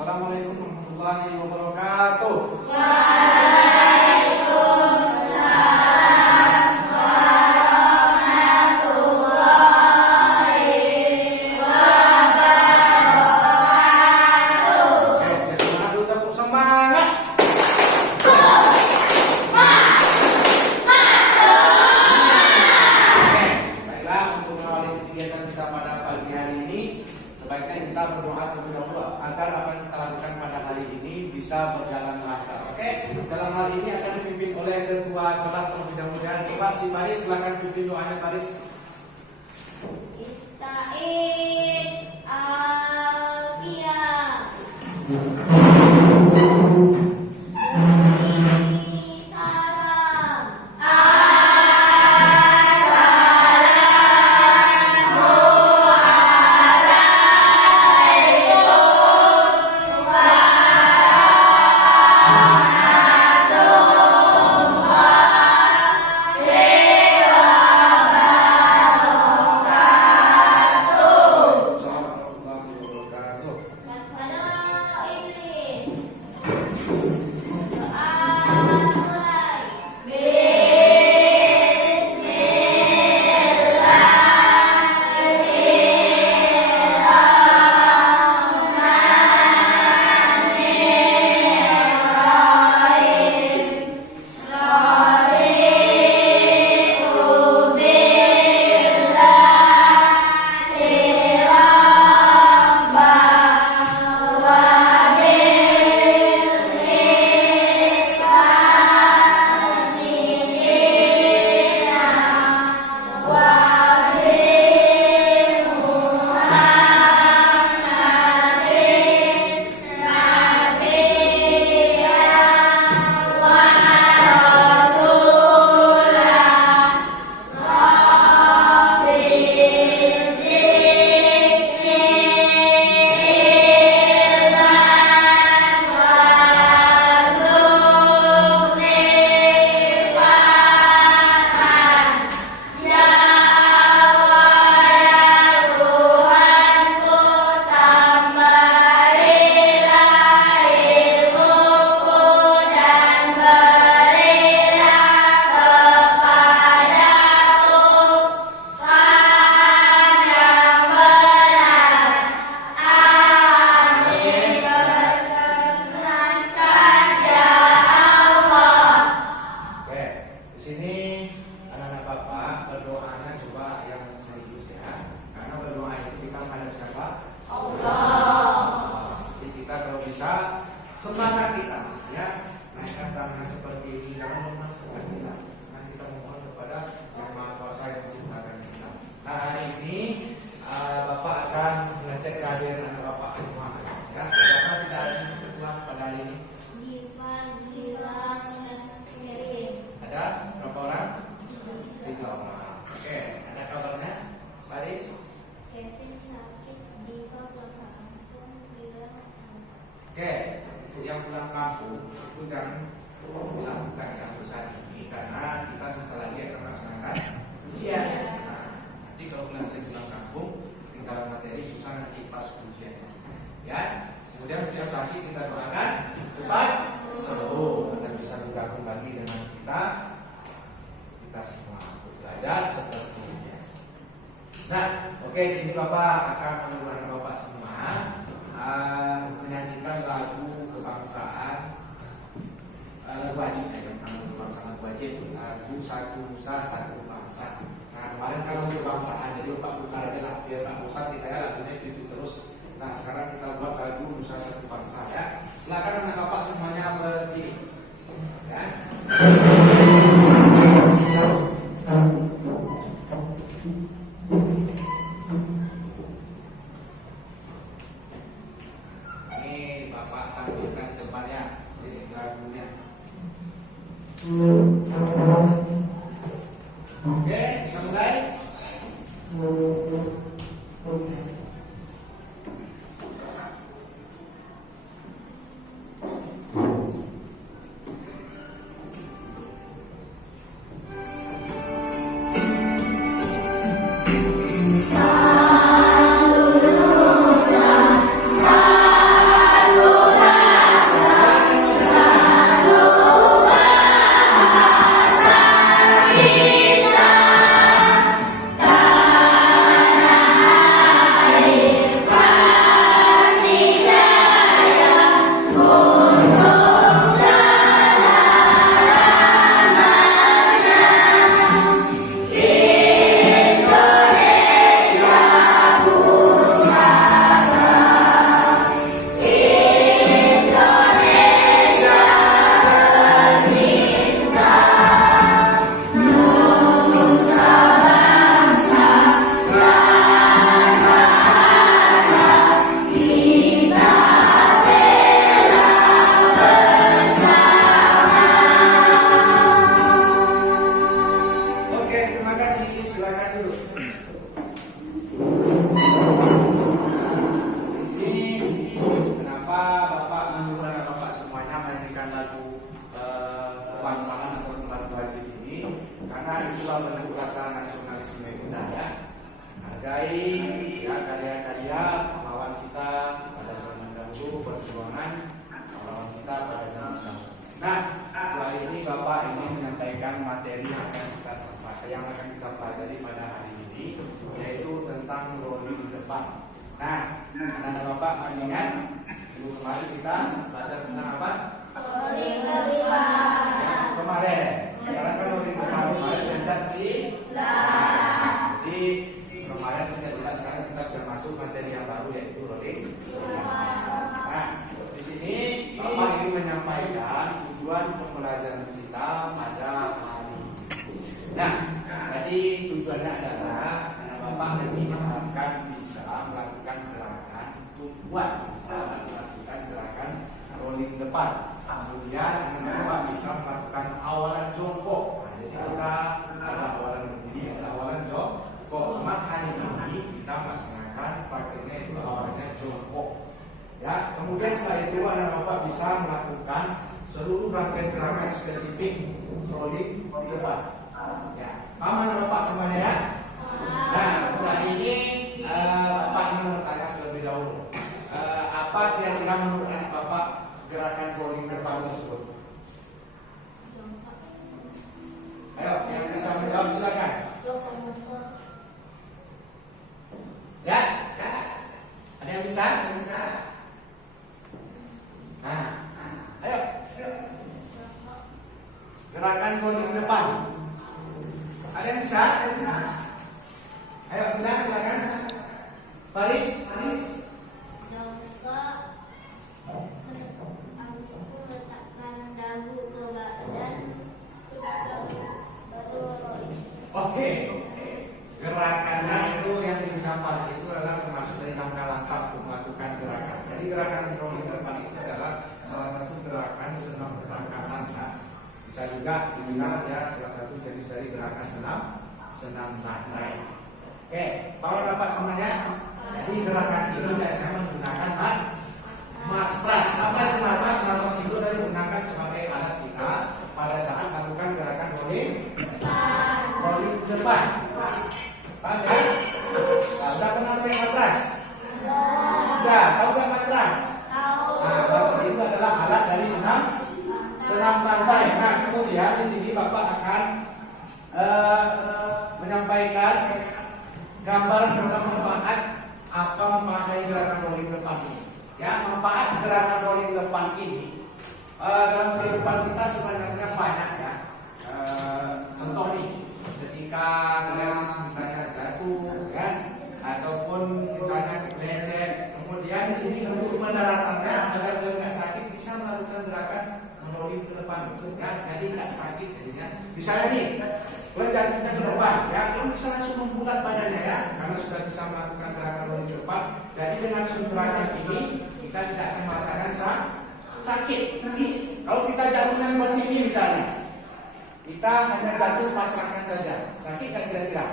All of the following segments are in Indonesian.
Assalamualaikum warahmatullahi wabarakatuh. Bisa berjalan lancar. Oke, dalam hal ini akan dipimpin oleh ketua kelas terlebih dahulu ya. Coba si Paris silakan pimpin doanya Paris. Ista'id al-qiyam. Semangat kita ya, naikkan tangan seperti ini, jangan memasukkan kita. Nah, kita mohon kepada Yang Maha Kuasa yang menciptakan kita. Nah, hari ini Bapak akan mengecek kehadiran anak Bapak semua. Ya, Bapak tidak ada yang sekolah pada hari ini. Ada berapa orang? 3 orang. Oke, ada kabarnya, Paris? Kevin sakit, Diva pulang kampung, bilang. Oke. Untuk yang pulang kampung itu jangan dilakukan yang saat ini karena kita sebentar lagi akan melaksanakan ujian. Nah, nanti kalau kalian sering pulang kampung, tinggal materi susah nanti pas ujian. Ya, kemudian ujian saat ini kita doakan cepat sembuh agar bisa bergabung lagi dengan kita semua untuk belajar seperti biasa. Nah, oke, di sini Bapak akan menemani Bapak semua menyanyikan lagu kebangsaan, lagu wajib ya, kebangsaan lagu wajib, lagu Satu Nusa Satu Bangsa. Nah, kemarin kan lagu kebangsaan, jadi Pak Bukar aja lah, biar Pak Pusat kita ya lagunya itu terus. Nah, sekarang kita buat lagu Nusa Satu Bangsa ya. Silakan anak Bapak semuanya berdiri. Ya. Oke, kita mulai. anak Bapak masih ingat? Minggu kemarin kita belajar tentang apa? Rolling depan. Kemarin. Sekarang kan rolling depan kemarin pencet si. Jadi kemarin kita sekarang kita sudah masuk materi yang baru yaitu rolling. Nah, di sini Bapak ingin menyampaikan tujuan pembelajaran kita pada hari ini. Nah, jadi tujuannya adalah anak Bapak nanti mengharapkan bisa melakukan gerakan tumpuan, melakukan gerakan rolling depan. Kemudian anak Bapak bisa melakukan awalan jongkok. Nah, jadi kita ada awalan berdiri, ada awalan jongkok. Cuma hari ini kita melaksanakan prakteknya itu awalannya jongkok. Ya, kemudian setelah itu anak Bapak bisa melakukan seluruh rangkaian gerakan spesifik rolling depan. Ya, paham anak Bapak semuanya ya? Nah, hari ini Bapak ingin bertanya terlebih dahulu. Apa kira-kira menurut anak Bapak gerakan rolling depan tersebut? Ayo, yang bisa menjawab silakan. Ya? Ada yang bisa? Nah, ayo. Gerakan rolling depan. Ada yang bisa? Ayo, bilang silakan. Faris. Jongkok. Habis itu letakkan dagu ke badan. Baru rolling. Oke. Gerakannya itu yang dinapas itu adalah termasuk dari langkah-langkah untuk melakukan gerakan. Jadi gerakan rolling depan itu adalah salah satu gerakan senam ketangkasan. Nah, bisa juga dibilang ya salah satu jenis dari gerakan senam naik. Oke, paham Bapak semuanya? Jadi gerakan ini biasanya menggunakan matras. Apa itu matras? Matras itu adalah digunakan sebagai alat kita pada saat melakukan gerakan rolling depan. Paham ya? Sudah pernah pakai matras? Sudah, tahu nggak matras? Nah, matras itu adalah alat dari senam lantai. Nah, kemudian di sini Bapak akan menyampaikan gambaran tentang manfaat apa memakai gerakan rolling depan ini. Ya, manfaat gerakan rolling depan ini dalam kehidupan kita sebenarnya banyak ya. Contoh nih, ketika kalian misalnya jatuh, ya, ataupun misalnya kepleset, kemudian di sini untuk mendaratannya agar kalian nggak sakit bisa melakukan gerakan rolling ke depan, ya, jadi nggak sakit jadinya. Misalnya nih, kalian jatuhnya ke depan, ya, kalian bisa langsung membulat badannya ya, karena sudah bisa melakukan gerakan rolling ke depan. Jadi dengan gerakan ini kita tidak akan merasakan sakit. Kalau kita jatuhnya seperti ini misalnya, kita hanya jatuh pasrahkan saja, sakit kan kira-kira?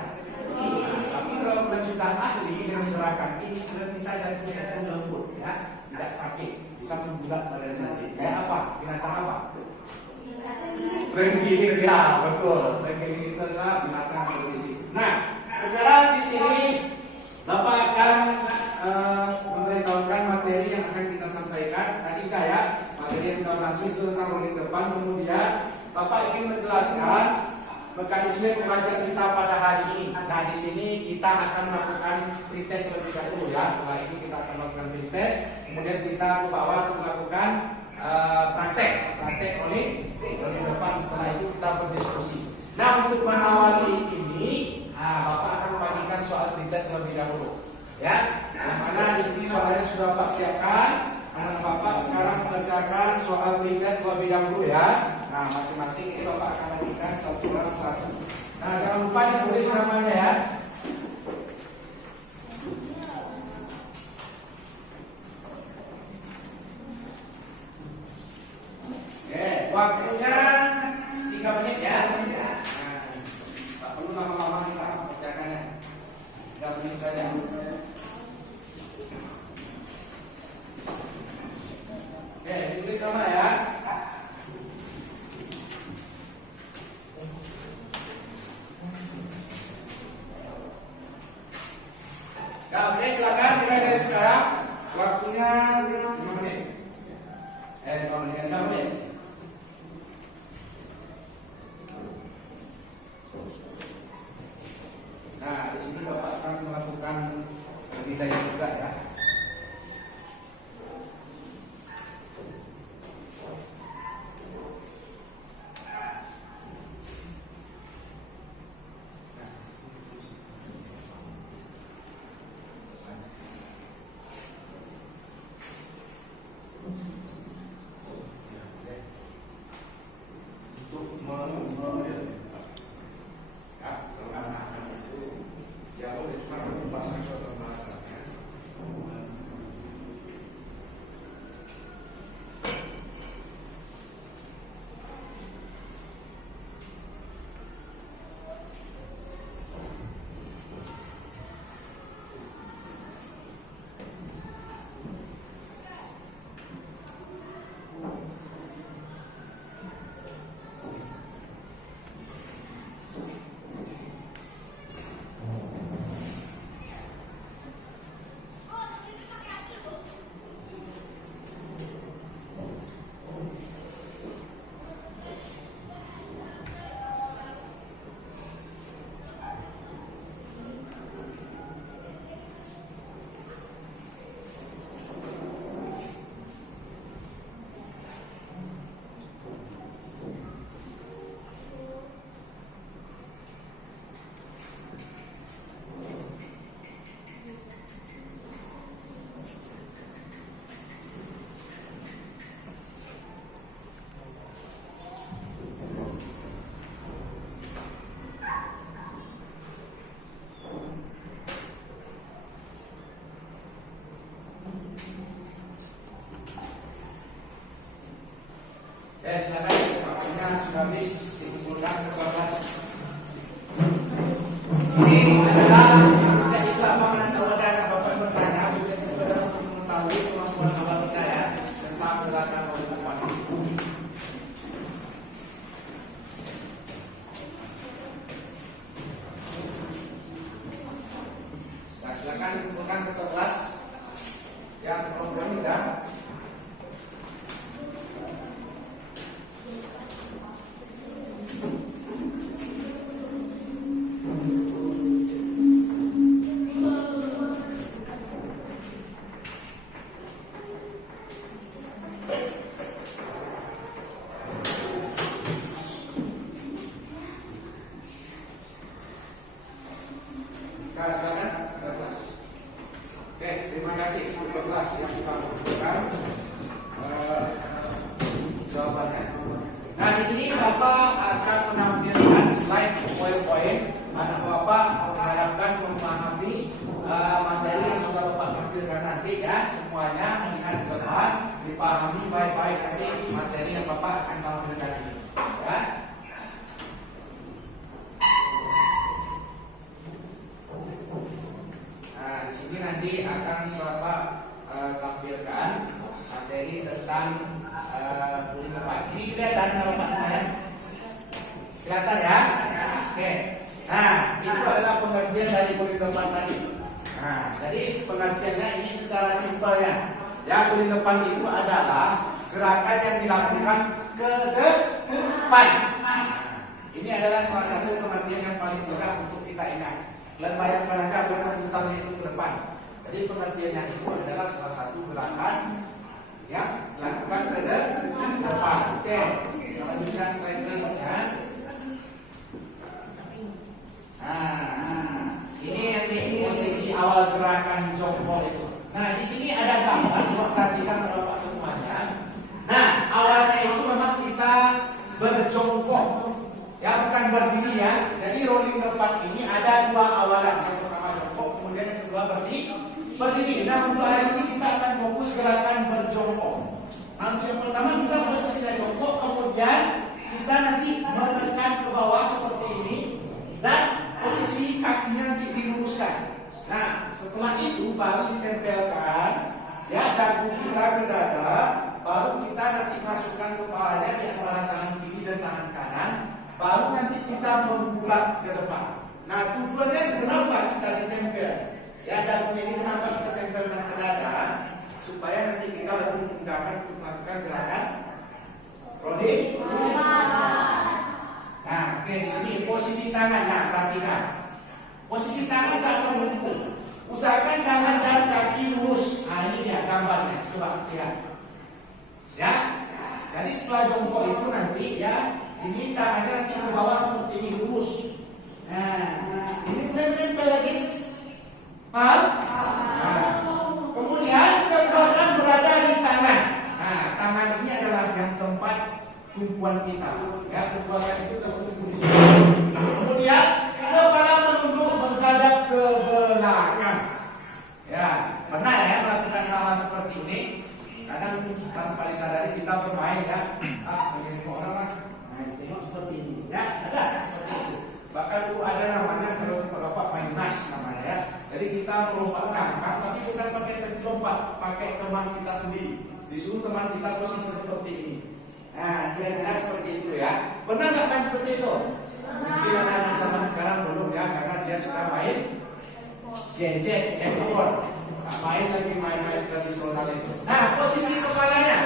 Tapi kalau kalian sudah ahli dengan gerakan ini, kalian bisa jatuhnya itu lembut, ya, tidak sakit, bisa membulat badan nanti. Kayak apa? Binatang apa? Renggilir, ya, betul. Renggilir itu adalah binatang posisi. Nah, sekarang di sini Bapak akan memberitahukan materi yang akan kita sampaikan. Tadi kayak materi yang kita langsung itu tentang rolling depan. Kemudian Bapak ingin menjelaskan mekanisme pembelajaran kita pada hari ini. Nah, di sini kita akan melakukan pretest terlebih dahulu ya. Setelah ini kita akan melakukan pretest. Kemudian kita ke bawah untuk melakukan praktek rolling depan. Setelah itu kita berdiskusi. Nah, untuk mengawali ini, Bapak akan membagikan soal pretest terlebih dahulu. Ya, yang mana di sini soalnya sudah Bapak siapkan. Anak Bapak sekarang mengerjakan soal pretest terlebih dahulu ya. Nah, masing-masing ini Bapak akan bagikan satu. Nah, jangan lupa ditulis namanya ya. Oke, waktunya 3 menit ya. Nah, tak perlu lama-lama kita mengerjakannya. 3 menit saja. Oke, ditulis nama ya. Ya, oke, silakan mulai dari sekarang. Waktunya 5 menit. 5 menit, 5 menit. Nah, di sini Bapak akan melakukan budidaya juga ya. Silakan waktunya sudah habis dikumpulkan ke kelas. Ini adalah tes itu apa menentukan dan apa bertanya sudah sebenarnya untuk mengetahui kemampuan awal saya tentang gerakan roda depan ini. Silakan dikumpulkan ke kelas yang perempuan sudah. Terima kasih untuk kelas yang kita lakukan jawabannya. Nah, di sini Bapak akan menampilkan slide poin-poin. Anak Bapak mengharapkan memahami materi yang sudah Bapak tampilkan nanti ya. Semuanya melihat ke depan, dipahami baik-baik nanti materi yang Bapak akan tampilkan ini. Ya. Di sini nanti akan Bapak tampilkan materi tentang kulit depan. Ini kelihatan Bapak semuanya? Kelihatan ya? Oke. Nah, itu adalah pengertian dari kulit depan tadi. Nah, jadi pengertiannya ini secara simpel ya. Ya, kulit depan itu adalah gerakan yang dilakukan ke depan. Ini adalah salah satu pengertian yang paling mudah untuk kita ingat. Dan banyak mereka pernah memutar itu ke depan. Jadi pengertiannya itu adalah salah satu gerakan yang dilakukan ke depan. Oke, kita lanjutkan slide berikutnya. Nah, ini nanti posisi awal gerakan jongkok itu. Nah, di sini ada gambar, coba perhatikan Bapak semuanya. Nah, awalnya itu memang kita berjongkok. Ya, bukan berdiri ya. Jadi rolling depan ini ada dua awalan. Yang pertama jongkok, kemudian yang kedua berdiri. Nah, untuk hari ini kita akan fokus gerakan berjongkok. Nah, untuk yang pertama kita posisi jongkok, kemudian kita nanti menekan ke bawah seperti ini dan posisi kakinya nanti diluruskan. Nah, setelah itu baru ditempelkan ya dagu kita ke dada, baru kita nanti masukkan kepalanya di antara tangan kiri dan tangan kanan. Baru nanti kita membulat ke depan. Nah, tujuannya kenapa kita ditempel? Ya, dagunya ini kenapa kita tempelkan ke dada? Supaya nanti kita lebih memudahkan untuk melakukan gerakan rolling. Nah, oke, di sini posisi tangan. Nah, perhatikan. Posisi tangan saat memukul. Usahakan tangan dan kaki lurus. Nah, ini ya gambarnya. Coba lihat. Ya. Jadi setelah jongkok itu nanti ya, ini tangannya nanti ke bawah seperti ini lurus. Nah, ini nempel lagi. Paham? Nah, kemudian kekuatan berada di tangan. Nah, tangan ini adalah yang tempat tumpuan kita. Ya, kekuatan itu tertumpu di sini. Kemudian kepala menunduk menghadap ke belakang. Ya, pernah ya melakukan hal seperti ini? Kadang tanpa disadari kita bermain ya. Begini orang lah. Tengok seperti ini, ya ada seperti itu. Bahkan itu ada namanya kalau Bapak main nas namanya ya. Jadi kita melompat ngangkat, tapi bukan pakai kaki lompat, pakai teman kita sendiri. Disuruh teman kita posisi seperti ini. Nah, kira-kira seperti itu ya. Pernah nggak main seperti itu? Mungkin anak zaman sekarang belum ya, karena dia suka main gadget, handphone. Main lagi main-main tradisional itu. Nah, posisi kepalanya.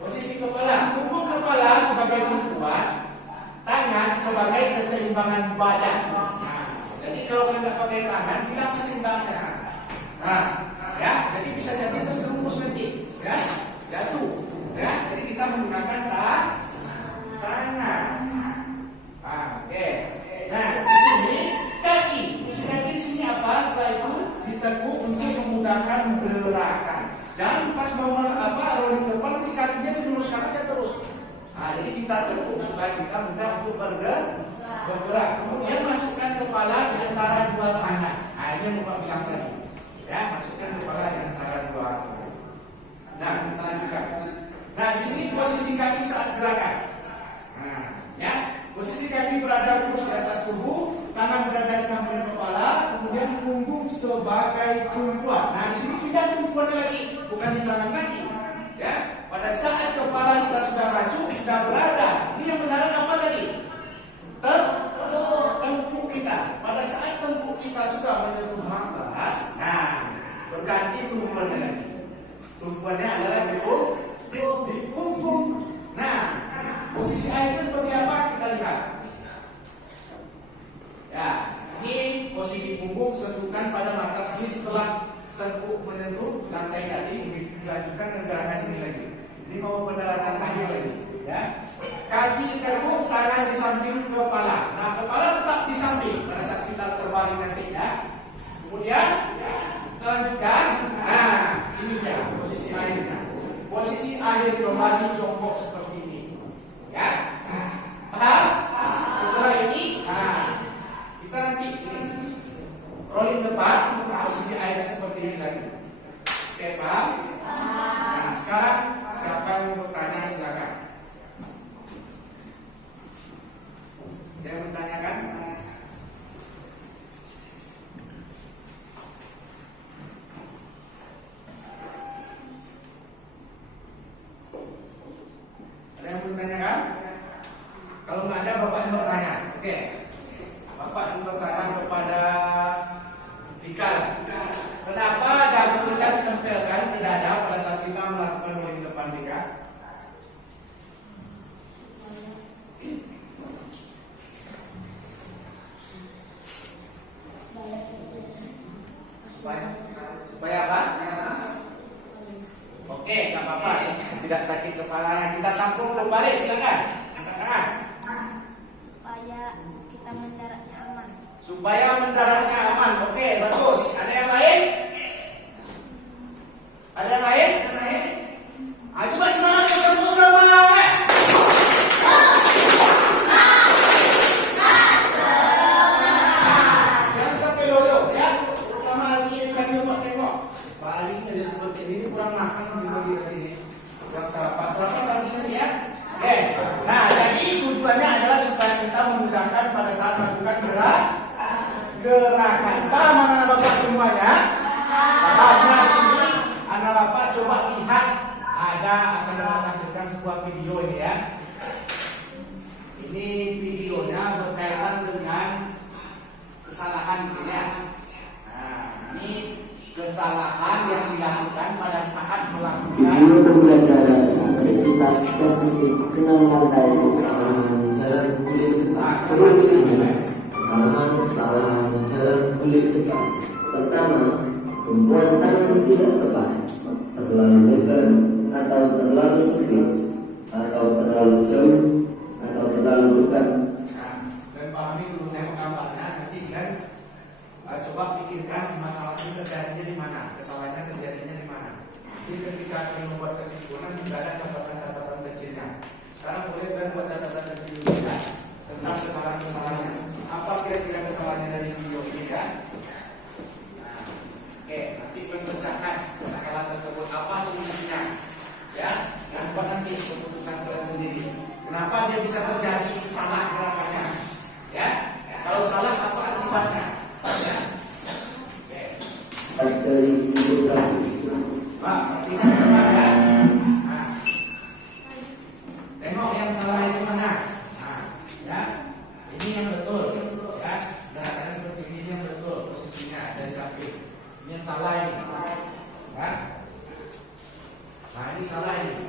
Posisi kepala, punggung kepala sebagai tumpuan, tangan sebagai keseimbangan badan. Nah, jadi kalau kita nggak pakai tangan, kita keseimbangan. Nah, ya, jadi bisa jadi terjerumus nanti, ya, jatuh, ya. Jadi kita menggunakan tangan. Nah, oke. Nah, di sini kaki. Posisi kaki di sini apa? Setelah itu ditekuk untuk memudahkan gerakan. Jangan pas mau rolling depan nanti kakinya diluruskan aja terus. Nah, jadi kita tekuk supaya kita mudah untuk bergerak. Kemudian masukkan kepala di antara dua tangan. Nah, ini yang Bapak bilang tadi. Ya, masukkan kepala di antara dua tangan. Nah, kita lanjutkan. Nah, di sini posisi kaki saat gerak. tumpuan. Nah, di sini pindah tumpuannya lagi, bukan di tangan lagi. Ya, pada saat kepala kita sudah masuk, sudah berada. Ini yang mendarat apa tadi? Tengkuk kita. Pada saat tengkuk kita sudah menyentuh matras, nah, berganti tumpuannya lagi. Tumpuannya adalah di punggung. Nah, posisi airnya seperti apa? Kita lihat. Ya, ini posisi punggung sentuhkan pada matras ini setelah tengkuk menyentuh lantai tadi, dilanjutkan ke gerakan ini lagi. Ini mau pendaratan akhir lagi, ya. Kaki ditekuk, tangan di samping kepala. Nah, kepala tetap di samping pada saat kita terbaring nanti, ya. Kemudian kita lanjutkan. Nah, ini dia posisi akhirnya. Posisi akhir kembali jongkok seperti ini, ya. Paham? Setelah ini, nah, kita nanti rolling depan, posisi airnya seperti ini lagi. Oke, paham? Nah, sekarang siapa yang mau bertanya silakan. Ada yang bertanyakan? Ada yang bertanyakan? Kalau nggak ada, Bapak yang bertanya. Oke. Bapak yang bertanya kepada Tika. Kenapa dagu kita ditempelkan ke dada pada saat kita melakukan rolling depan, Tika? Supaya apa? Oke, nggak apa-apa. Tidak sakit kepalanya. Kita sambung kembali, silakan. Angkat tangan. Supaya kita mendaratnya aman. Supaya mendaratnya aman. Oke, bagus. Ada yang lain? Ada yang lain? Coba semangat ketemu sama. Jangan sampai loyo, ya. Pertama lagi kita tengok. Balik aja seperti ini, kurang makan di pagi ini. Kurang sarapan lagi nanti, ya. Oke. Nah, jadi tujuannya adalah supaya kita memudahkan pada saat melakukan gerakan. Paham anak-anak Bapak semuanya? Paham. Nah, di sini anak Bapak coba lihat, ada akan menampilkan sebuah video ini, ya. Ini videonya berkaitan dengan kesalahan, ya. Nah, ini kesalahan yang dilakukan pada saat melakukan Video pembelajaran aktivitas spesifik senam lantai jalan kulit tegak. Kesalahan jalan kulit tegak. Pertama, tumpuan tangan tidak tepat, terlalu lebar atau terlalu sempit, atau terlalu jauh, atau terlalu dekat. Dan pahami dulu tengok gambarnya, nanti kan coba pikirkan masalah ini terjadinya di mana, kesalahannya terjadinya di mana. Jadi ketika akan membuat kesimpulan tidak ada catatan-catatan kecilnya. Sekarang boleh kan buat catatan kecil juga tentang kesalahan-kesalahannya. Apa kira-kira kesalahannya dari video ini, ya? Nah, oke, nanti pemecahkan masalah tersebut apa solusinya, ya? Dan buat nanti keputusan kalian sendiri. Kenapa dia bisa terjadi salah gerakannya, ya? Kalau salah apa akibatnya? Ya. Oke. Bakteri tidur lagi. Pak, perhatikan teman, ya. Nah, tengok yang salah itu mana? Nah, ya. Ini yang betul, ya. Gerakannya seperti ini yang betul, posisinya dari samping. Ini yang salah ini, ya. Nah, ini salah ini.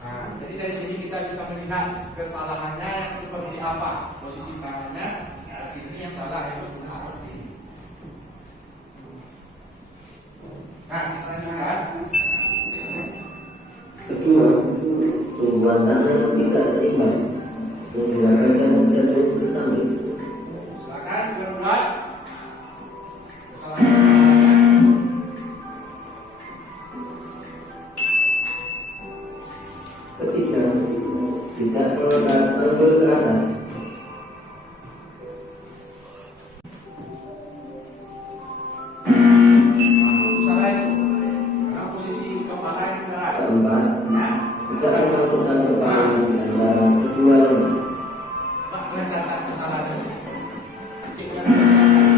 Nah, jadi dari sini kita bisa melihat kesalahannya yang seperti apa, posisi tangannya. Ini yang salah, yang betul seperti ini. Nah, kita lanjutkan. Kedua, tumpuan tangan tidak seimbang sehingga badan jatuh ke samping. Silakan berulang. Kesalahan. Ketiga, tidak meletak panggul ke atas. Salah itu. Karena posisi kepala yang benar. Keempat, Nah, tidak memasukkan kepala antara kedua lengan. Pak, mencatat kesalahan. Nanti kita mencatat.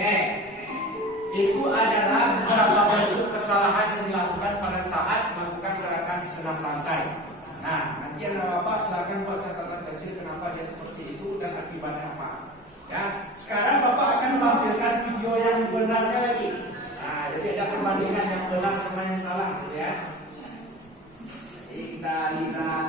Oke. Itu adalah beberapa bentuk kesalahan yang dilakukan pada saat melakukan gerakan senam lantai. Nah, nanti Bapak silakan buat catatan kecil kenapa dia seperti itu dan akibatnya apa. Ya, sekarang Bapak akan tampilkan video yang benarnya lagi. Nah, jadi ada perbandingan yang benar sama yang salah, gitu ya. Jadi kita lihat.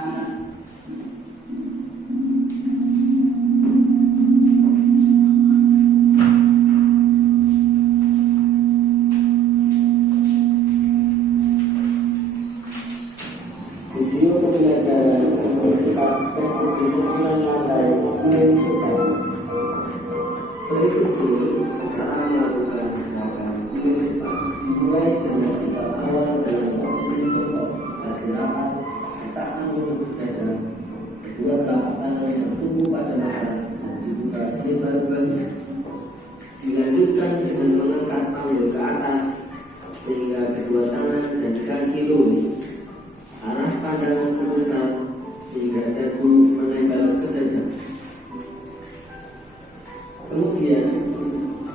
Video pembelajaran aktivitas proses senam lantai menunjukkan berikut ini cara melakukan gerakan guling depan dimulai dengan sikap awal dalam posisi jongkok, kaki rapat, letakkan lutut dada, kedua telapak tangan tertumpu pada nafas dan dibuka selebar bahu. Dilanjutkan dengan mengangkat panggul ke atas sehingga kedua tangan dan kaki lurus. Arah pandangan ke pusat sehingga dagu menempel ke dada. Kemudian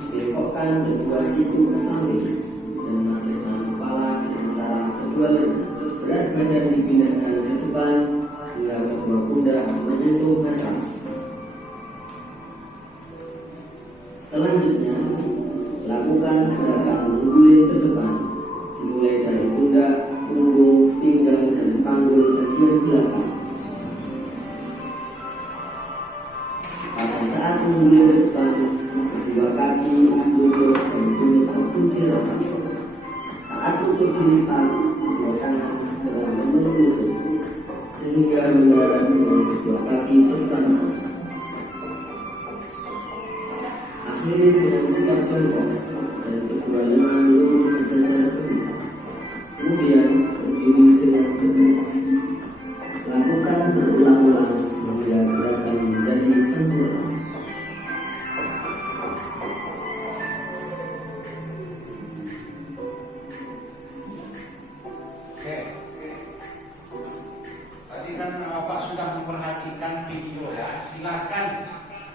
bengkokkan kedua siku ke samping dan masukkan kepala di antara kedua lengan. Berat badan dipindahkan ke depan hingga kedua pundak menyentuh atas. Selanjutnya, lakukan gerakan mengguling ke depan, dimulai dari pundak, punggung, pinggang, dan panggul bagian belakang. Pada saat mengguling ke depan, kedua kaki, lutut, dan kulit terkunci rapat. Saat lutut dilipat, kedua tangan segera memeluk lutut, sehingga mendarat dengan kedua kaki bersama. Akhiri dengan sikap jongkok dan kedua lengan lurus sejajar kedua. Kemudian berdiri dengan tegak. Lakukan berulang-ulang sehingga gerakan menjadi sempurna. Oke. Tadi kan Bapak sudah memperhatikan video ya. Silakan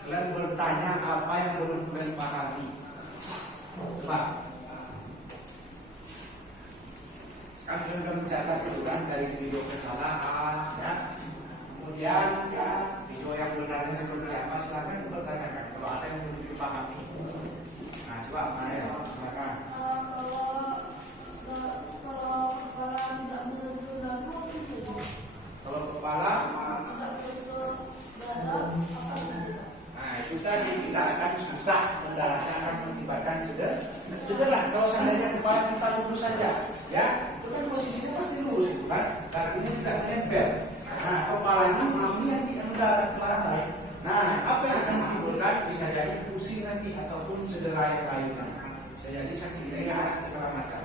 kalian bertanya apa yang belum kalian pahami. Coba. Kan kalian mencatat itu kan dari video kesalahan ya. Kemudian ya, video yang benarnya seperti apa silakan bertanyakan kalau ada yang belum dipahami. Nah, coba mana ya? Silakan. Kalau kepala nah itu tadi kita akan susah mendaratnya akan mengakibatkan cedera. Kalau seandainya kepala kita lurus saja, ya itu kan posisinya pasti lurus itu kan, kakinya tidak nempel. Nah kepalanya masih nanti mendarat ke lantai. Nah apa yang akan ditimbulkan bisa jadi pusing nanti ataupun cedera yang lainnya. Bisa jadi sakit leher segala macam.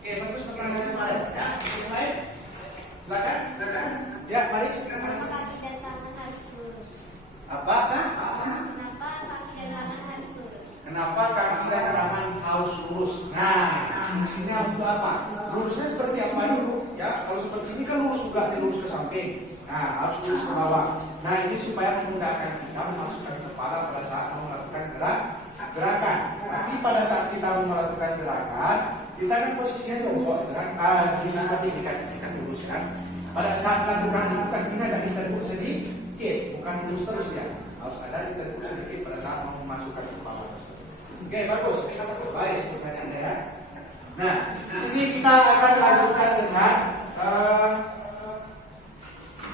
Oke bagus pertanyaan kemarin ya. Yang lain silakan. Ya mari silakan. Kaki dan tangan harus lurus. Apakah? Kenapa kaki dan tangan harus lurus? Kenapa kaki dan tangan harus lurus? Nah, fungsinya untuk apa? Lurusnya seperti apa dulu? Ya, kalau seperti ini kan lurus juga dilurus ke samping. Nah, harus lurus ke bawah. Nah, ini supaya memudahkan kita memasukkan kepala pada saat melakukan gerakan. Tapi pada saat kita melakukan gerakan, kita kan posisinya jongkok, kan? Kita kan lurus kan? Pada saat melakukan itu kakinya ada ditegur sedikit, bukan lurus terus ya. Harus ada ditegur sedikit pada saat mau memasukkan kepala tersebut. Oke, bagus. Kita baris pertanyaannya ya. Nah, di sini kita akan lanjutkan dengan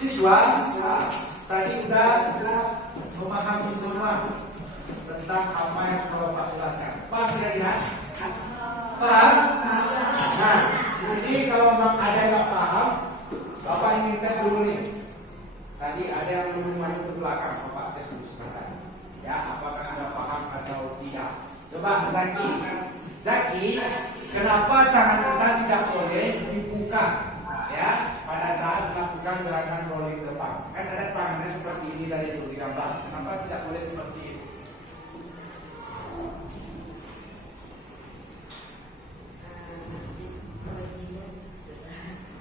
siswa. Tadi sudah memahami semua tentang apa yang sudah Bapak jelaskan. Paham kira-kira? Paham? Nah, di sini kalau memang ada yang nggak paham, Bapak ingin tes dulu nih. Tadi ada yang maju ke belakang, Bapak tes dulu sebentar. Ya, apakah sudah paham atau tidak? Coba Zaki. Zaki, kenapa tangan kita tidak boleh dibuka? Ya, pada saat melakukan gerakan rolling depan. Kan ada tangannya seperti ini tadi dulu di gambar. Kenapa tidak boleh seperti ini?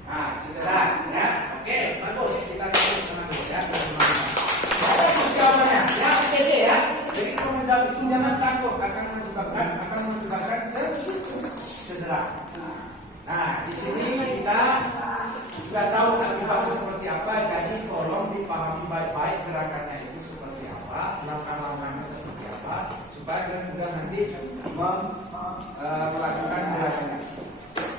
Nah, cedera, ya. Oke, bagus. Kita lihat teman ya. Ada jawabannya. Ya, oke ya. Jadi kalau menjawab itu jangan takut akan menyebabkan juga nanti melakukan durasinya.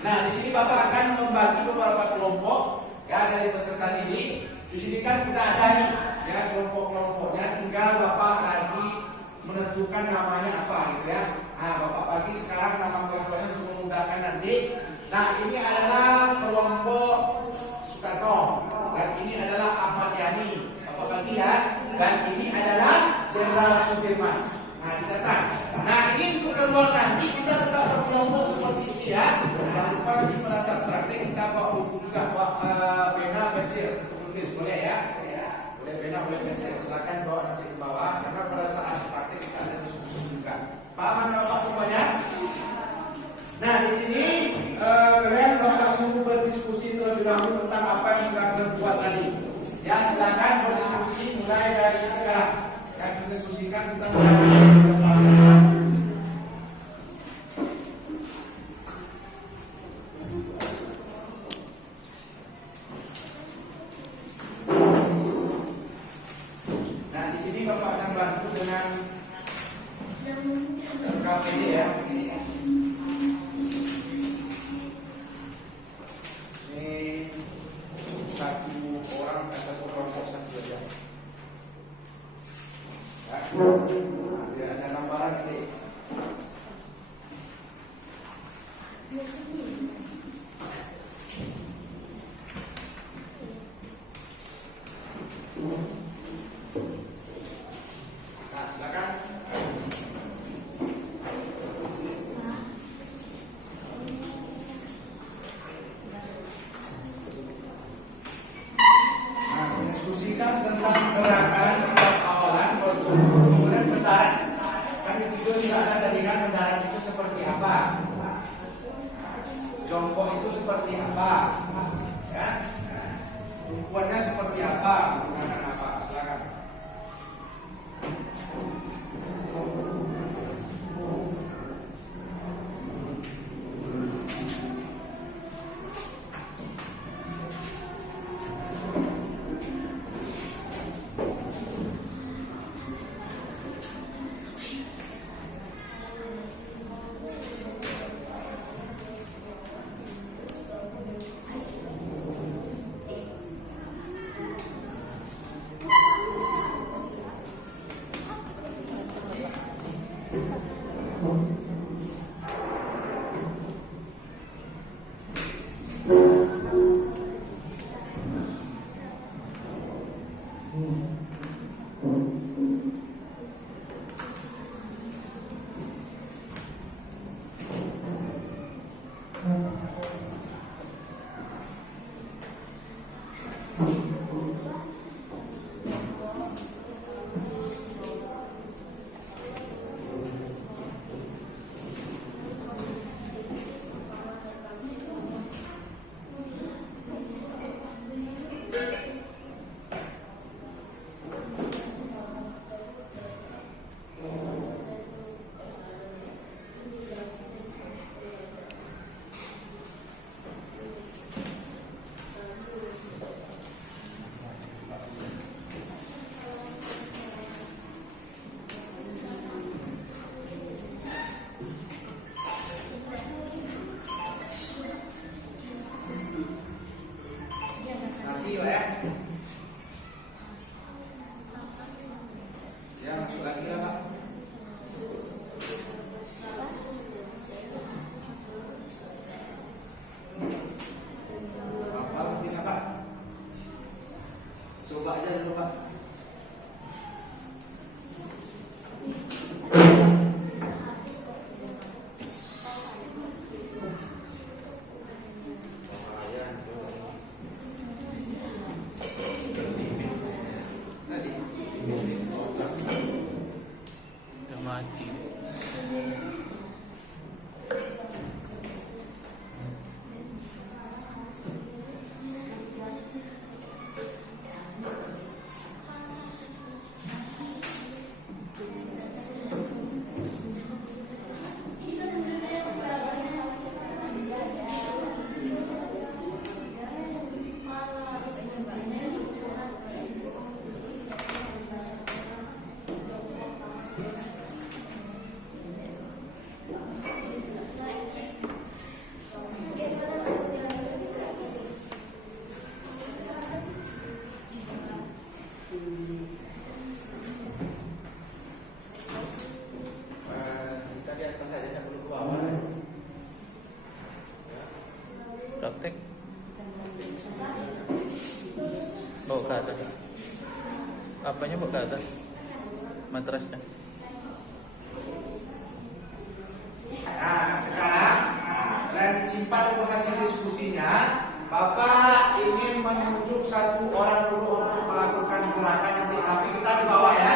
Nah, di sini Bapak akan membagi beberapa kelompok ya dari peserta didik. Di sini kan sudah ada nih ya kelompok-kelompoknya, tinggal Bapak lagi menentukan namanya apa gitu ya. Nah, Bapak bagi sekarang nama kelompoknya untuk memudahkan nanti. Nah, ini adalah kelompok Sukarno dan ini adalah Ahmad Yani. Bapak bagi ya. Dan ini adalah Jenderal Sudirman. Nah, dicatat. Nah, ini untuk kelompok nanti kita tetap berkelompok seperti ini ya. Jangan lupa nanti pada saat praktek kita bawa buku juga, bawa pena, pensil, tulis boleh ya. Boleh pena, boleh pensil. Silakan bawa nanti ke bawah karena pada saat praktek kita ada diskusi juga. Paham Bapak semuanya? Nah, di sini kalian Bapak suruh berdiskusi terlebih dahulu tentang apa yang sudah kalian buat tadi. Ya, silakan berdiskusi mulai dari sekarang. Ya, diskusikan tentang jongkok itu seperti apa, ya, ukurannya seperti apa, menggunakan apa, silakan. apanya Bu ke atas? Matrasnya. Nah, sekarang dan simpan dulu hasil diskusinya. Bapak ingin menunjuk satu orang dulu untuk melakukan gerakan nanti, tapi kita di bawah ya.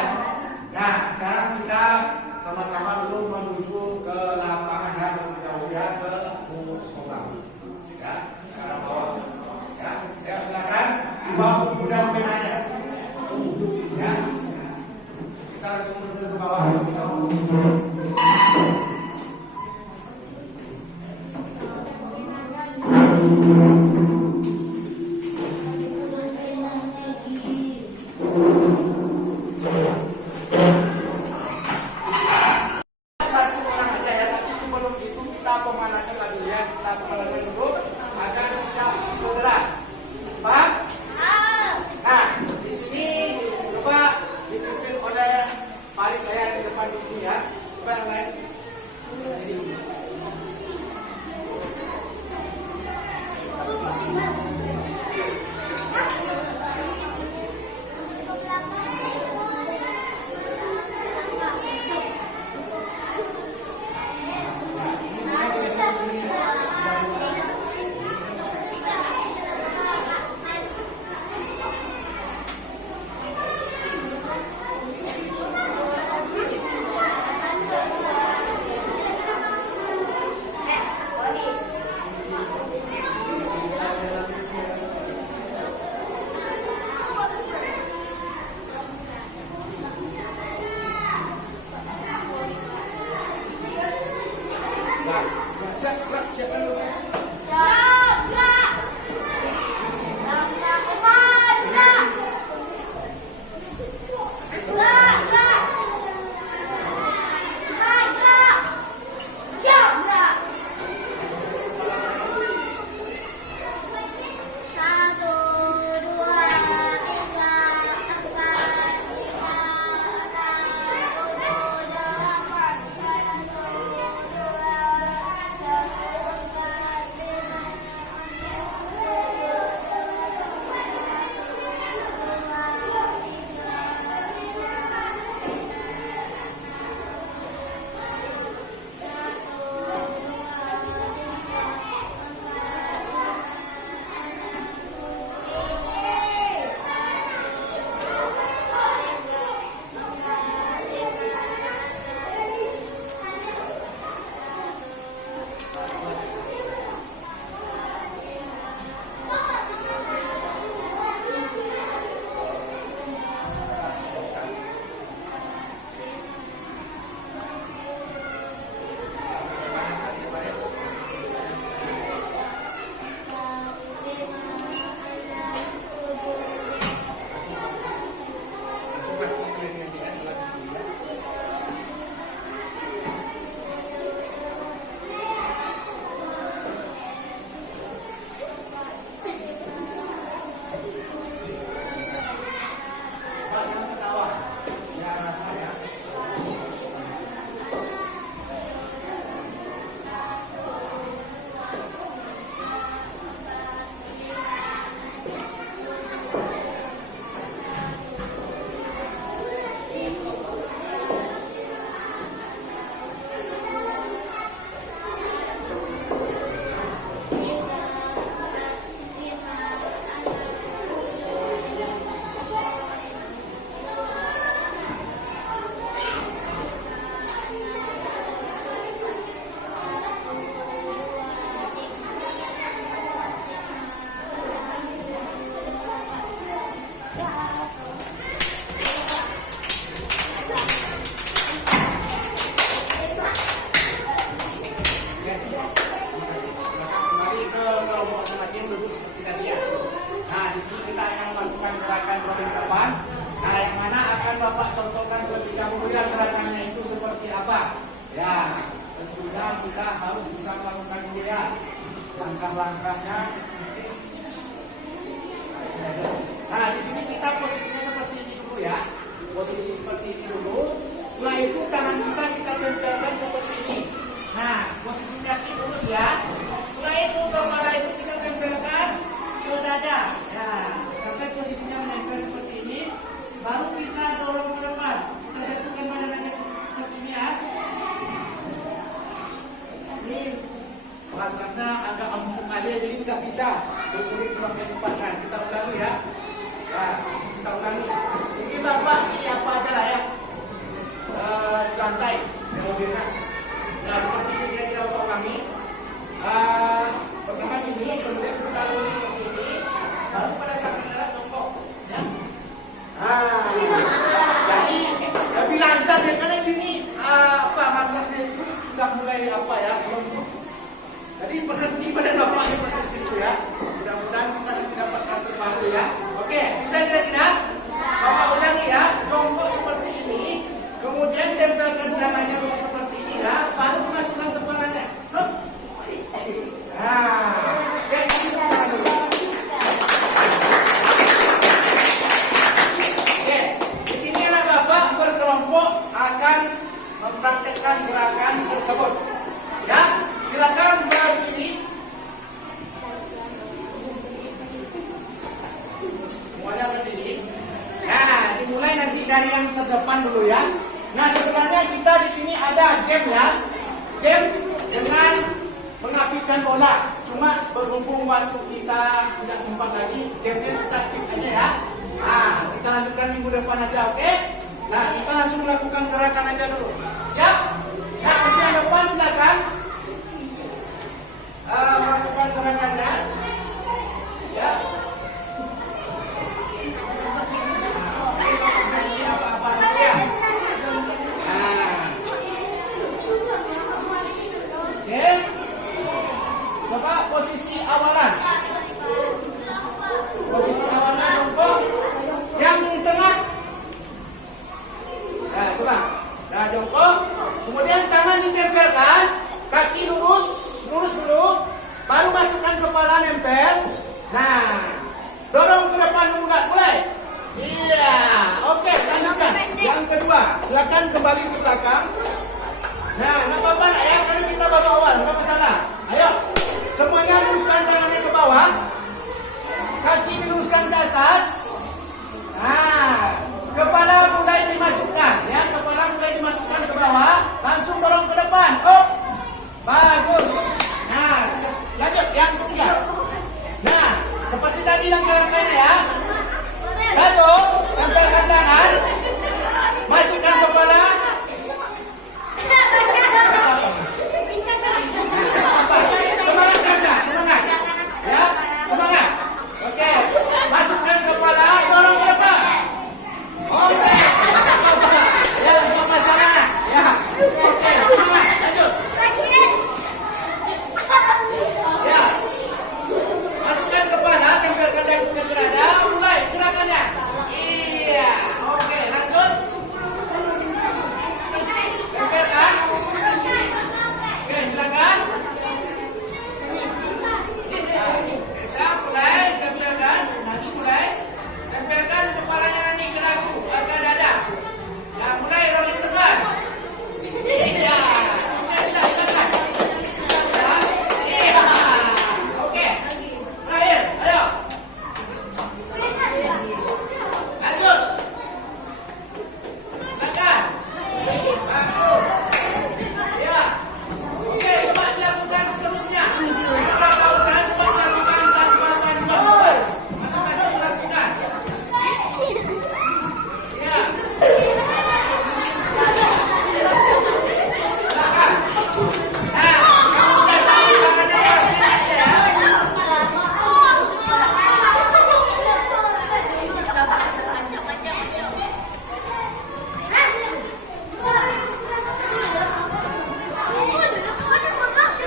Nah, sekarang kita sama-sama dulu menuju ke lapangan ya, terlebih dahulu ya, ke sekolah. Ya, sekarang bawah. Ya, silakan dibawa buku dan penanya. Ya, kita langsung menuju ke bawah terlebih dahulu. Satu orang aja ya, tapi sebelum itu kita pemanasan lagi ya, kita pemanasan dulu agar tidak cedera. Pak? Nah, di sini coba dipimpin oleh Paris saya di depan di sini ya. Coba yang lain. Siap dulu. Bapak contohkan terlebih dahulu ya gerakannya itu seperti apa. Ya, tentunya kita harus bisa melakukan dulu ya langkah-langkahnya. Nah, di sini kita posisinya seperti ini dulu ya. Posisi seperti ini dulu. Setelah itu tangan kita tempelkan seperti ini. Nah, posisi kaki lurus ya. Setelah itu kepala itu kita tempelkan ke dada. Ya, sampai posisinya menempel seperti ini. Baru kita karena agak empuk aja jadi tidak bisa berdiri pakai tempat. Nah, kita ulangi ya. Nah, kita ulangi. Ini Bapak ini apa aja lah ya. Di lantai yang mobilnya. Nah, seperti ini dia kita ulangi. Pertama ini, kemudian kita lurus seperti ini. Baru pada saat kita jongkok, ya. Jadi lebih lancar ya karena sini madrasnya itu sudah mulai jadi berhenti pada bapaknya pada situ ya. Mudah-mudahan kita nanti dapat hasil baru ya. Oke, bisa kira-kira? Bapak ulangi ya, jongkok seperti ini, kemudian tempelkan tangannya seperti ini ya, baru masukkan kepalanya. Oke, di sini anak Bapak berkelompok akan mempraktekkan gerakan tersebut. Ya, silakan berdiri. Semuanya berdiri. Nah, dimulai nanti dari yang terdepan dulu ya. Nah, sebenarnya kita di sini ada game ya. Game dengan mengapikan bola. Cuma berhubung waktu kita tidak sempat lagi, gamenya kita skip aja ya. Nah, kita lanjutkan minggu depan aja, oke? Nah, kita langsung melakukan gerakan aja dulu. Siap? Nah, untuk yang depan silakan melakukan gerakannya. Ya. Apa-apa dulu ya. Oke. Coba posisi awalan. Posisi awalan jongkok. Yang tengah. Nah, coba. Nah, jongkok. Kemudian tangan ditempelkan, kaki lurus dulu, baru masukkan kepala nempel. Nah, dorong ke depan mulai. Iya, oke, lanjutkan. Yang kedua, silakan kembali ke belakang. Nah, nggak apa-apa lah ya, karena kita baru awal, nggak masalah. Ayo, semuanya luruskan tangannya ke bawah, kaki diluruskan ke atas. Nah, kepala mulai dimasukkan, ya, kepala mulai dimasukkan ke bawah, langsung dorong ke depan. Oh, bagus. Nah, lanjut yang ketiga. Nah, seperti tadi langkah-langkahnya ya. Satu, tempelkan tangan, masukkan kepala. Semangat saja, semangat. Ya, semangat. Oke, masukkan kepala, dorong ke depan. Oke, ya, untuk masalah. Ya, oke, semangat, lanjut. Ya, masukkan kepala, tempelkan dagunya ke dada, mulai gerakannya. Iya, oke, lanjut. Tempelkan. Oke, silakan. Bisa mulai tempelkan, nanti mulai tempelkan kepalanya nanti ke dagu, ke dada. Ya, mulai rolling depan. Iya, tidak hilangan. Iya, oke. Terakhir, ayo. Lanjut. Silakan. Bagus. Ya. Oke, coba dilakukan seterusnya. Kita tahu kan, coba dilakukan tanpa masing-masing lakukan. Ya. Silakan. Nah, kamu sudah tahu tangannya ya.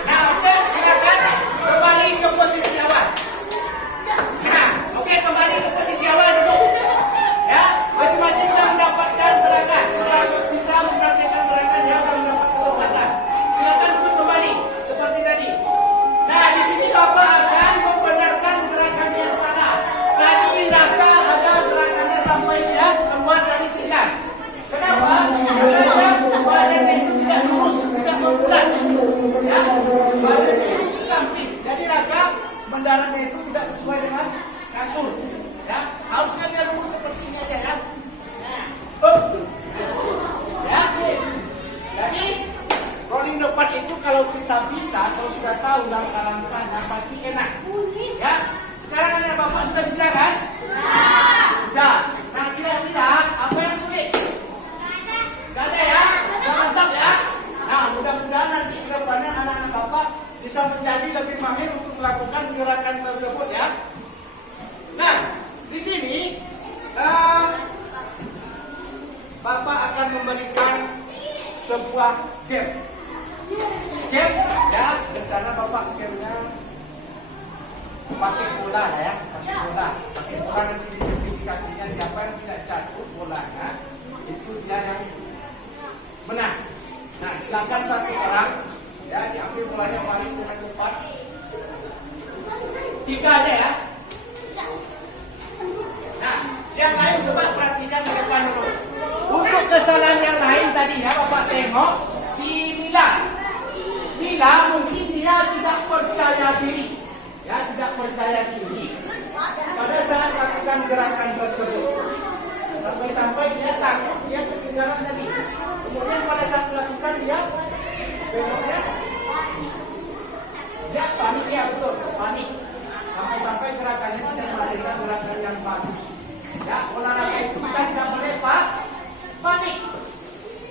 Nah, oke, silakan kembali ke posisi awal. Nah, oke, kembali ke posisi awal dulu. Ya, masing-masing sudah mendapatkan gerakan, sudah bisa mempraktikkan gerakan, ya, sudah mendapat kesempatan. Silakan duduk kembali seperti tadi. Nah, di sini Bapak akan membenarkan gerakan yang salah. Tadi Raka ada gerakannya sampai dia keluar dari pinggang. Kenapa? Karena badannya itu tidak lurus, tidak berbulat. Ya, badannya itu ke samping. Jadi Raka mendaratnya itu tidak sesuai dengan kasur. Ya, harusnya dia lurus seperti ini aja ya. Nah, ya. Jadi rolling depan itu kalau kita bisa, kalau sudah tahu langkah-langkahnya pasti enak. Ya, sekarang anak bapak sudah bisa kan? Sudah. Nah, kira-kira apa yang sulit? Gak ada ya? Sudah mantap ya? Nah, mudah-mudahan nanti ke depannya anak-anak bapak bisa menjadi lebih mahir untuk melakukan gerakan tersebut ya. Nah, di sini bapak akan memberikan sebuah game. Game ya, rencana bapak gamenya pakai bola ya, pakai bola nanti di kakinya siapa yang tidak jatuh bolanya itu dia yang menang. Nah, silakan satu orang ya diambil bolanya baris dengan cepat. 3 aja ya. Nah, yang lain coba perhatikan ke depan dulu. Untuk kesalahan yang lain tadi ya bapak tengok si Mila mungkin dia tidak percaya diri. Ya, tidak percaya diri pada saat melakukan gerakan tersebut. Sampai-sampai dia takut, dia ketinggalan tadi. Kemudian pada saat melakukan dia beloknya dia panik ya, betul, panik. Sampai-sampai gerakannya tidak menghasilkan gerakan yang bagus. Ya, olahraga itu kita tidak boleh panik.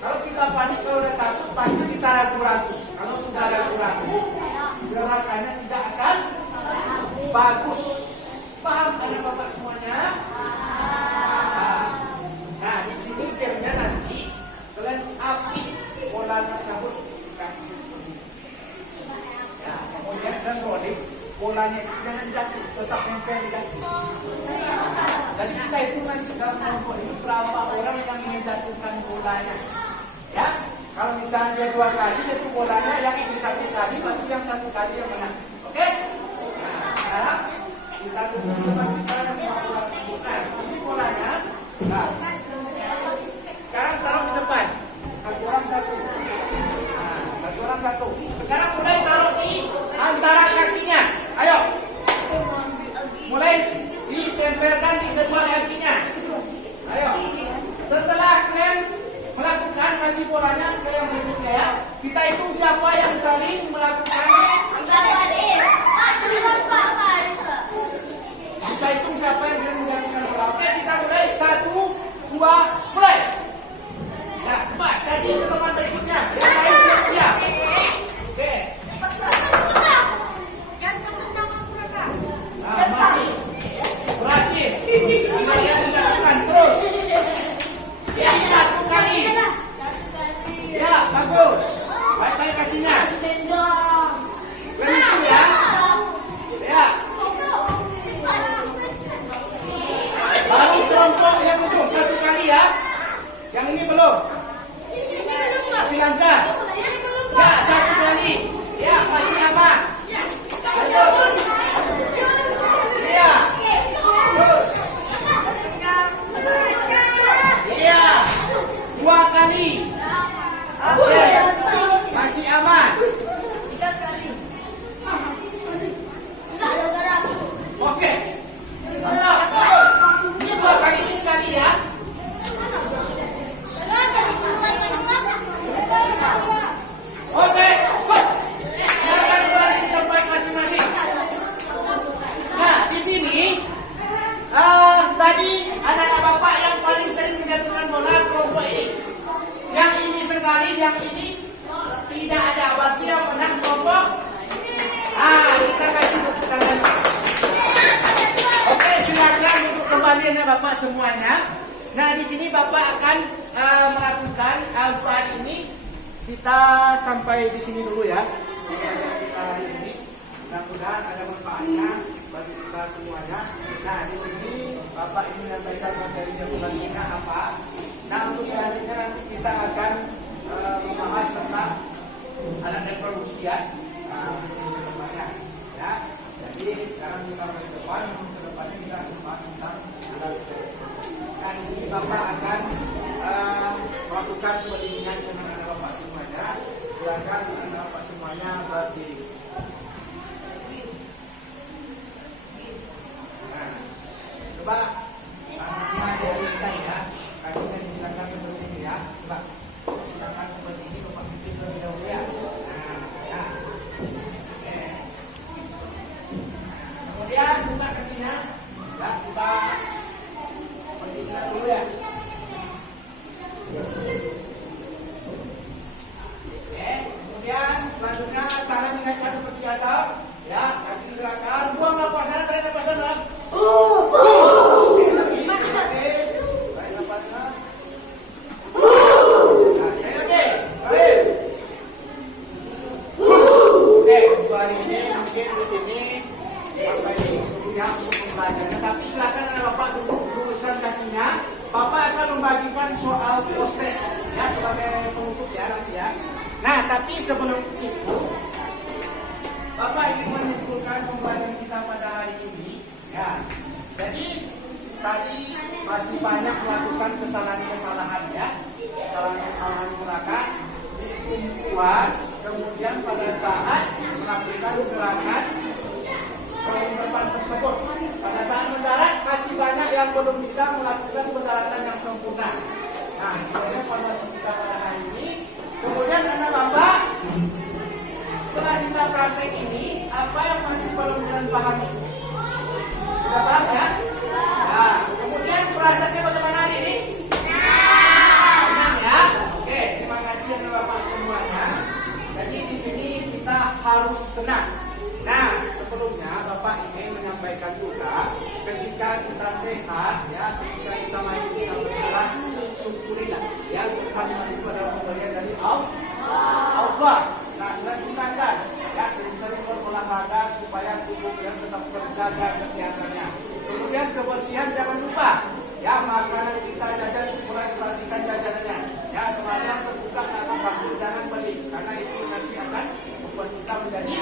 Kalau kita panik, kalau udah kasus pasti kita ragu-ragu. Kalau sudah ragu-ragu, gerakannya tidak akan bagus. Paham kan bapak semuanya? Nah, di sini gamenya nanti kalian apit bola tersebut kaki seperti ini. Ya, kemudian dan rolling bolanya jangan jatuh, tetap nempel di kaki. Jadi kita itu nanti dalam kelompok ini berapa orang yang menjatuhkan bolanya. Ya, kalau misalnya dia 2 kali, itu bolanya yang ini 1 kali, berarti yang 1 kali yang menang. Oke? Nah, sekarang kita tunggu tempat kita yang melakukan. Ini bolanya. Nah, sekarang taruh di depan. 1 orang 1. Nah, 1 orang 1. Sekarang mulai taruh di antara kakinya. Ayo. Mulai ditempelkan di kedua kakinya. Ayo. Setelah kalian melakukan kasih bolanya ke yang berikutnya ya. Kita hitung siapa yang saling melakukan. Kita hitung siapa yang saling melakukan bola. Oke, kita mulai 1, 2, mulai. Nah, cepat kasih ke teman berikutnya. Yang lain siap-siap. Oke. Nah, masih berhasil. Kalian lakukan terus. Yang 1 kali. Ya, bagus. Baik-baik kasihnya. Berhitung ya. Ya. Baru kelompok yang ujung 1 kali ya. Yang ini belum. Masih lancar. Ya, 1 kali. Ya, masih aman. Betul. Iya. Terus. Iya. 2 kali. Oke. Masih aman. Oke. Mantap. Betul. Ini 2 kali ini sekali ya. Oke. Stop. Silakan kembali ke tempat masing-masing. Nah, di sini tadi anak-anak bapak yang paling sering menjatuhkan bola kelompok ini. Yang ini sekali, yang ini tidak ada. Berarti yang menang kelompok. Kita kasih tepuk tangan. Oke, silakan untuk kembali anak bapak semuanya. Nah, di sini bapak akan melakukan untuk hari ini kita sampai di sini dulu ya. Kita hari ini mudah-mudahan ada manfaatnya bagi kita semuanya. Nah, di sini bapak ini menyampaikan materinya bulannya apa. Nah, untuk selanjutnya nanti kita akan membahas tentang anak reproduksi ya. Ya. Jadi sekarang kita ke depan, ke depannya kita akan membahas tentang anak reproduksi. Nah, di sini bapak akan melakukan pendinginan dengan anak bapak semuanya. Silakan anak bapak semuanya berdiri. Nah, coba tangannya dari kita ya. Kasihkan silakan seperti ini ya. Coba silakan seperti ini bapak pimpin lebih dahulu ya. Nah, hari ini mungkin di sini sampai cukup ya untuk pembelajarannya. Tapi silakan anak bapak duduk luruskan kakinya. Bapak akan membagikan soal postes ya sebagai penutup ya nanti ya. Nah tapi sebelum itu bapak ingin menyimpulkan pembelajaran kita pada hari ini ya. Jadi tadi masih banyak melakukan kesalahan-kesalahan ya, kesalahan-kesalahan gerakan di tumpuan, kemudian pada saat melakukan gerakan penumpuan tersebut, pada saat mendarat masih banyak yang belum bisa melakukan pendaratan yang sempurna. Nah, itu informasi kita pada hari ini. Kemudian anak bapak, setelah kita praktek ini, apa yang masih belum kalian pahami? Sudah paham ya? Nah, kemudian perasaannya bagaimana hari ini? Senang ya? Oke, terima kasih anak bapak semuanya. Jadi di sini kita harus senang. Nah, sebelumnya bapak ingin menyampaikan juga, ketika kita sehat ya, ketika kita masih bisa berjalan, syukurilah ya, subhanallah itu adalah pemberian dari Allah. Nah, dan gunakan ya sering-sering berolahraga supaya tubuh yang tetap terjaga kesehatannya. Kemudian kebersihan jangan lupa ya, makanan kita jajan segera perhatikan jajanannya ya, kemudian terbuka atau satu jangan beli karena itu nanti akan membuat kita menjadi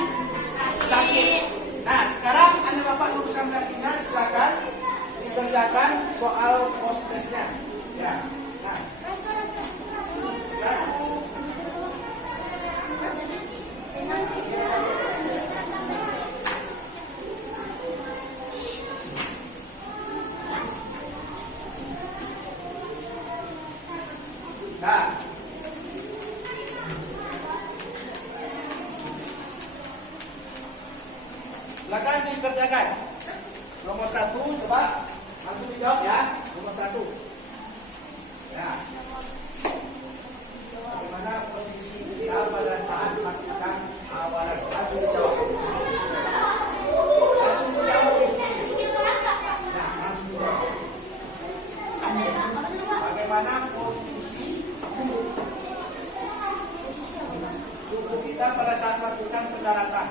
sakit. Nah sekarang anak bapak luruskan kakinya, silakan dikerjakan soal postesnya ya. Nah, satu. Nah, silakan dikerjakan. Nomor 1, coba langsung dijawab ya. Nomor 1. Ya. Bagaimana posisi kita pada saat melakukan awalan? Langsung dijawab. Langsung dijawab. Nah, langsung dijawab. Bagaimana posisi tubuh kita pada saat melakukan pendaratan?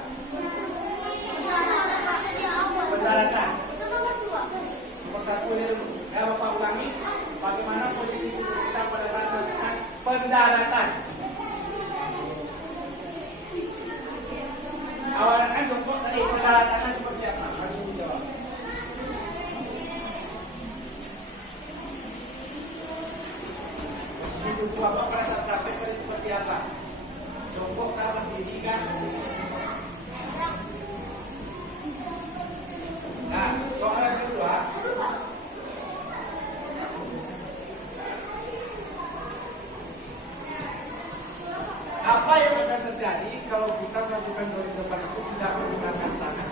Pendaratan. Nomor 1 ini dulu. Ya bapak ulangi. Bagaimana posisi tubuh kita pada saat melakukan pendaratan? Awalan kan jongkok tadi, pendaratannya seperti apa? Langsung dijawab. Posisi tubuh bapak pada saat praktek tadi seperti apa? Jongkok kah, berdiri kan? Nah, soal yang kedua, apa yang akan terjadi kalau kita melakukan baris depan itu tidak menggunakan tangan?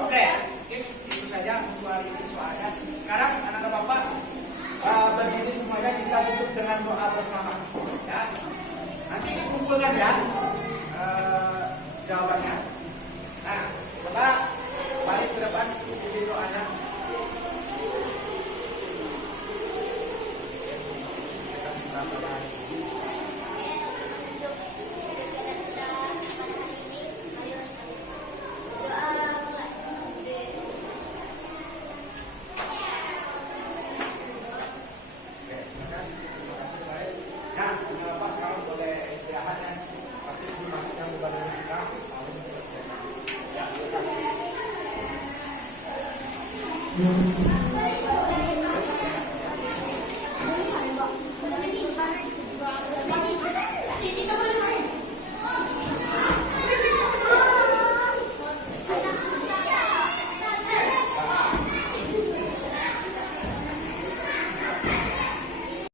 Oke, mungkin itu saja untuk hari ini soalnya. Sekarang anak-anak bapak berdiri semuanya, kita tutup dengan doa bersama ya. Nanti dikumpulkan ya jawabannya. Nah, coba baris ke depan, ikuti doanya. Hmm.